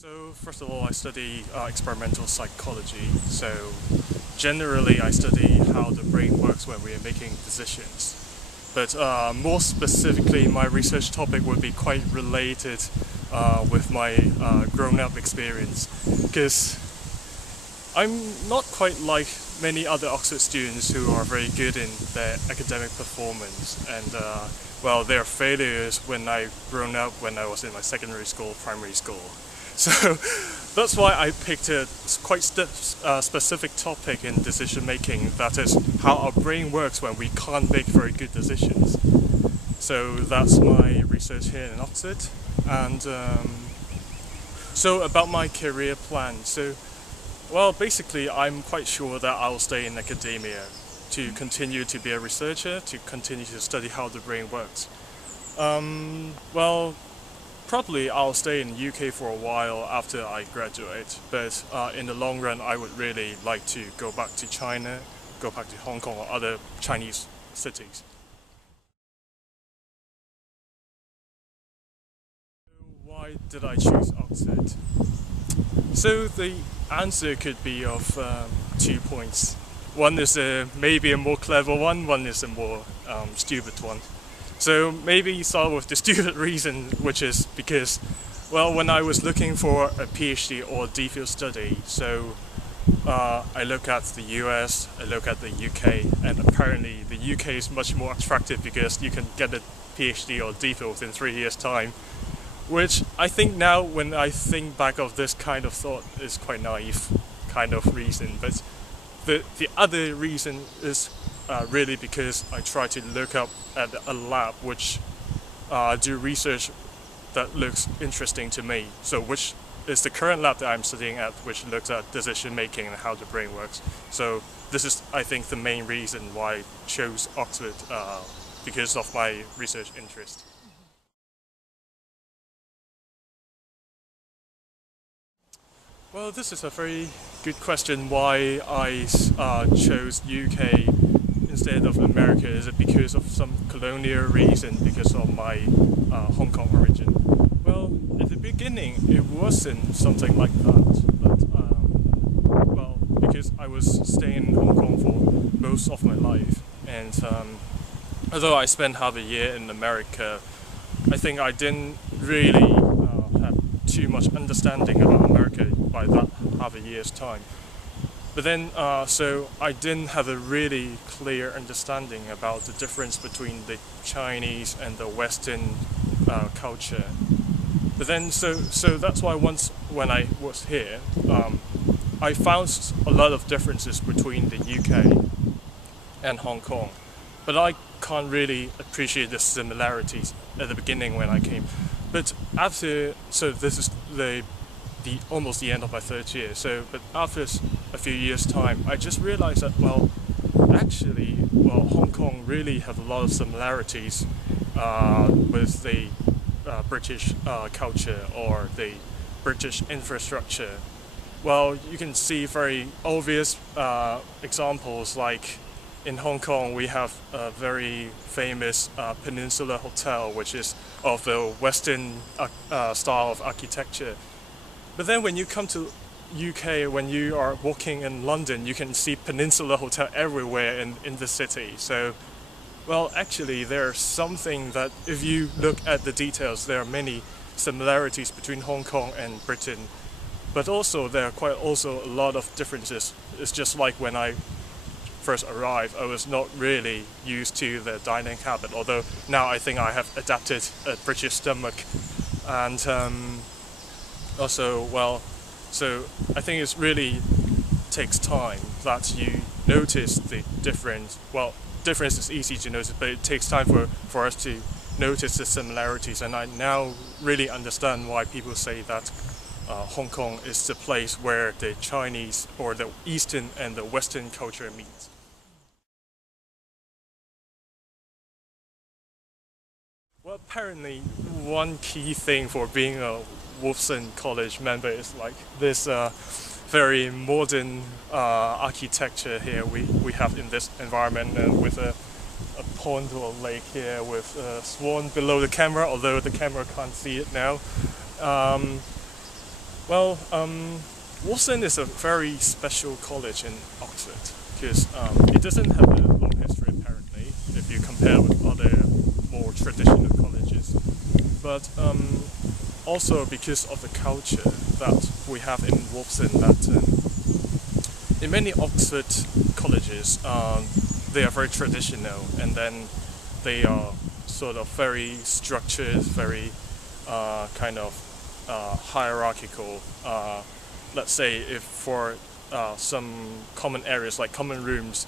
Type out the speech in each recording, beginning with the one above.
So first of all, I study experimental psychology. So generally, I study how the brain works when we are making decisions. But more specifically, my research topic would be quite related with my grown-up experience, because I'm not quite like many other Oxford students who are very good in their academic performance, and well, their failures when I grown up, when I was in my secondary school, primary school. So that's why I picked a quite specific topic in decision making, that is how our brain works when we can't make very good decisions. So that's my research here in Oxford. And so about my career plan. So, well, basically I'm quite sure that I'll stay in academia to continue to be a researcher, to continue to study how the brain works. Well, probably I'll stay in the UK for a while after I graduate, but in the long run I would really like to go back to China, go back to Hong Kong or other Chinese cities. Why did I choose Oxford? So the answer could be of 2 points. One is maybe a more clever one is a more stupid one. So maybe start with the stupid reason, which is because, well, when I was looking for a PhD or DPhil study, so I look at the US, I look at the UK, and apparently the UK is much more attractive because you can get a PhD or DPhil within 3 years' time, which I think now, when I think back of this kind of thought, is quite naive kind of reason. But the other reason is really because I try to look up at a lab which do research that looks interesting to me. So which is the current lab that I'm studying at, which looks at decision making and how the brain works. So this is, I think, the main reason why I chose Oxford, because of my research interest. Well, this is a very good question. Why I chose UK instead of America? Is it because of some colonial reason, because of my Hong Kong origin? Well, at the beginning it wasn't something like that, but well, because I was staying in Hong Kong for most of my life, and although I spent half a year in America, I think I didn't really have too much understanding about America by that half a year's time. But then, so I didn't have a really clear understanding about the difference between the Chinese and the Western culture. But then, so that's why once when I was here, I found a lot of differences between the UK and Hong Kong. But I can't really appreciate the similarities at the beginning when I came. But after, so this is the almost the end of my third year. So, but after a few years' time, I just realized that, well, actually, well, Hong Kong really have a lot of similarities with the British culture or the British infrastructure. Well, you can see very obvious examples, like in Hong Kong we have a very famous Peninsula Hotel, which is of the Western style of architecture. But then when you come to UK, when you are walking in London, you can see Peninsula Hotel everywhere in the city. So, well, actually there's something that, if you look at the details, there are many similarities between Hong Kong and Britain. But also there are quite also a lot of differences. It's just like when I first arrived, I was not really used to the dining habit, although now I think I have adapted a British stomach. And also, well, so I think it really takes time that you notice the difference. Well, difference is easy to notice, but it takes time for us to notice the similarities. And I now really understand why people say that Hong Kong is the place where the Chinese or the Eastern and the Western culture meet. Well, apparently one key thing for being a Wolfson College member is like this very modern architecture here we have in this environment, with a pond or lake here with a swan below the camera, although the camera can't see it now. Well, Wolfson is a very special college in Oxford because it doesn't have a long history apparently if you compare with other more traditional colleges. But also because of the culture that we have in Wolfson, that in many Oxford colleges they are very traditional, and then they are sort of very structured, very kind of hierarchical. Let's say if for some common areas like common rooms,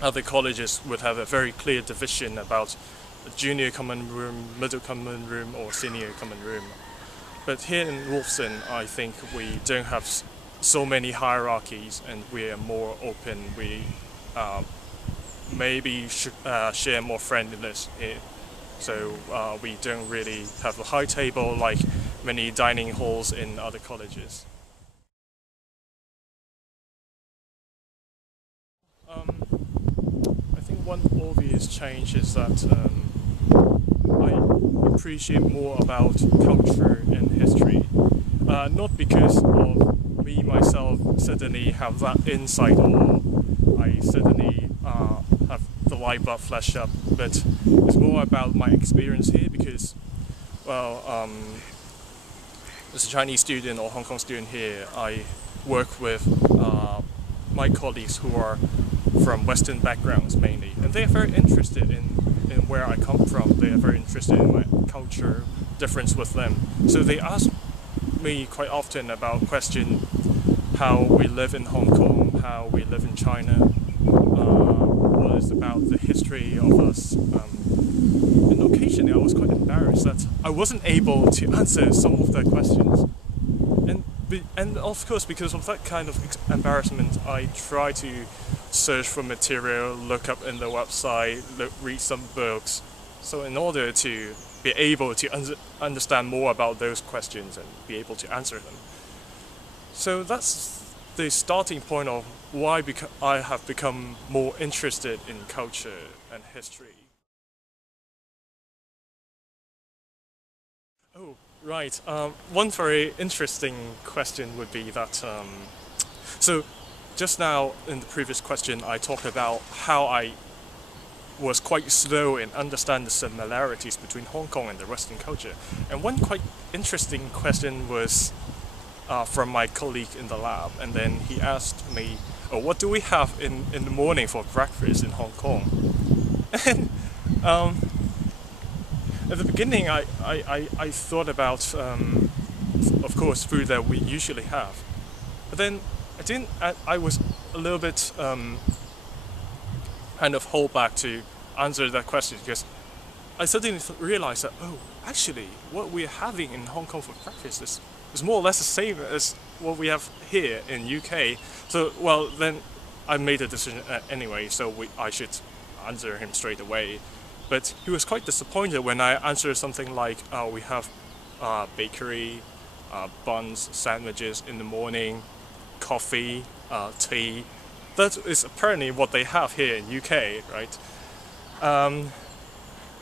other colleges would have a very clear division about a junior common room, middle common room, or senior common room. But here in Wolfson, I think we don't have so many hierarchies, and we are more open. We maybe share more friendliness here. So we don't really have a high table like many dining halls in other colleges. I think one obvious change is that I appreciate more about culture and history. Not because of me myself suddenly have that insight, or I suddenly have the light bulb flash up, but it's more about my experience here because, well, as a Chinese student or Hong Kong student here, I work with my colleagues who are from Western backgrounds mainly, and they are very interested in where I come from. They are very interested in my culture difference with them. So they ask me quite often about question how we live in Hong Kong, how we live in China, what is about the history of us. And occasionally I was quite embarrassed that I wasn't able to answer some of their questions. And of course, because of that kind of embarrassment, I try to search for material, look up in the website, read some books. So in order to be able to understand more about those questions and be able to answer them. So that's the starting point of why I have become more interested in culture and history. Oh, right. One very interesting question would be that, so just now in the previous question I talked about how I was quite slow in understanding the similarities between Hong Kong and the Western culture. And one quite interesting question was from my colleague in the lab, and then he asked me, oh, what do we have in the morning for breakfast in Hong Kong? And at the beginning I thought about, of course, food that we usually have. But then I was a little bit kind of hold back to answer that question because I suddenly realized that, oh, actually, what we're having in Hong Kong for breakfast is more or less the same as what we have here in UK. So, well, then I made a decision anyway, so I should answer him straight away. But he was quite disappointed when I answered something like, we have bakery, buns, sandwiches in the morning, coffee, tea. That is apparently what they have here in UK, right?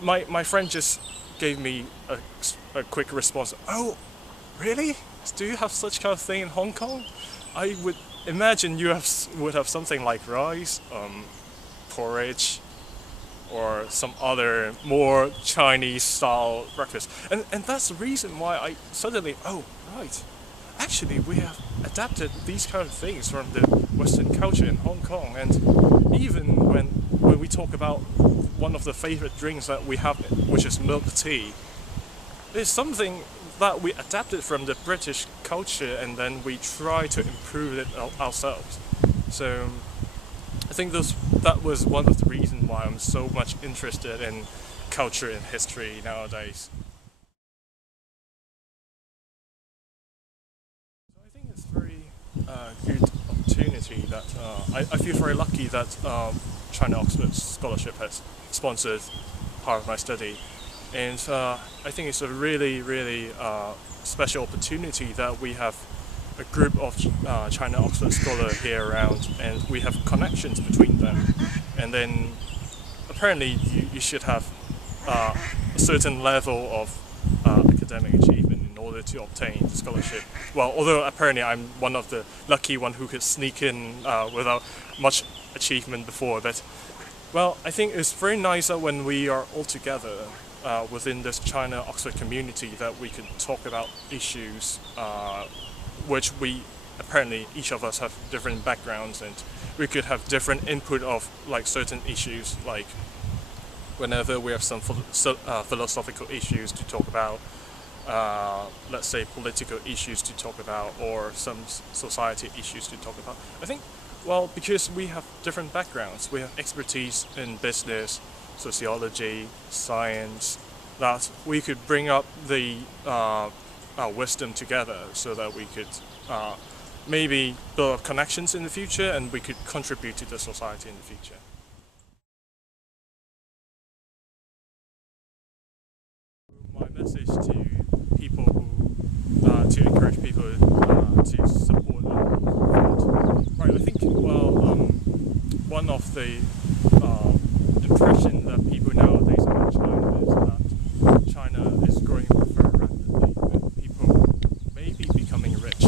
My friend just gave me a quick response. Oh, really? Do you have such kind of thing in Hong Kong? I would imagine you would have something like rice, porridge, or some other more Chinese style breakfast. And that's the reason why I suddenly, oh, right. Actually, we have adapted these kind of things from the Western culture in Hong Kong, and even when we talk about one of the favorite drinks that we have, which is milk tea, it's something that we adapted from the British culture, and then we try to improve it ourselves. So I think that was one of the reasons why I'm so much interested in culture and history nowadays. It's a very good opportunity that I feel very lucky that China Oxford Scholarship has sponsored part of my study, and I think it's a really special opportunity that we have a group of China Oxford Scholar here around, and we have connections between them, and then apparently you should have a certain level of academic achievement in in order to obtain the scholarship. Well, although apparently I'm one of the lucky one who could sneak in without much achievement before, but well, I think it's very nice that when we are all together within this China Oxford community that we could talk about issues which we apparently each of us have different backgrounds, and we could have different input of like certain issues, like whenever we have some philosophical issues to talk about, let's say political issues to talk about, or some society issues to talk about. I think, well, because we have different backgrounds, we have expertise in business, sociology, science, that we could bring up the our wisdom together so that we could maybe build connections in the future, and we could contribute to the society in the future. My message to people who, to encourage people to support food. Right, I think, well, one of the impression that people nowadays about China is that China is growing very rapidly and people may be becoming rich.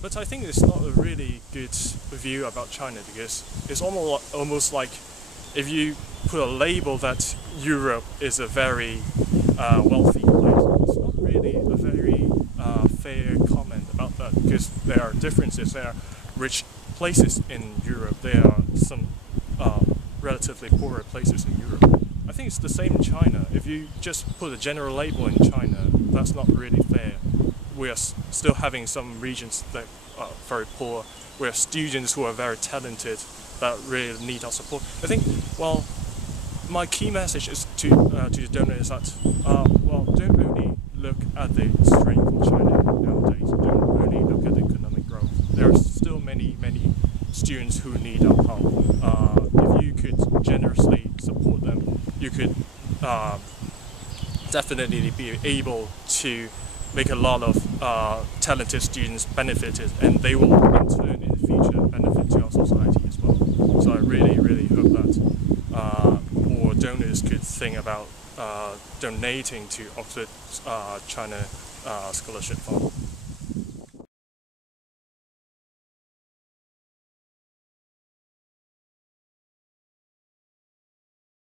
But I think it's not a really good view about China, because it's almost like if you put a label that Europe is a very wealthy place, it's not really a very fair comment about that, because there are differences. There are rich places in Europe, there are some relatively poorer places in Europe. I think it's the same in China. If you just put a general label in China, that's not really fair. We are still having some regions that are very poor. We have students who are very talented that really need our support. I think, well, my key message is to the donors that, well, don't only look at the strength of China nowadays. Don't only look at the economic growth. There are still many students who need our help. If you could generously support them, you could definitely be able to make a lot of talented students benefited, and they will in turn in the future benefit to our society as well. So I really hope that more donors could think about donating to Oxford China Scholarship Fund.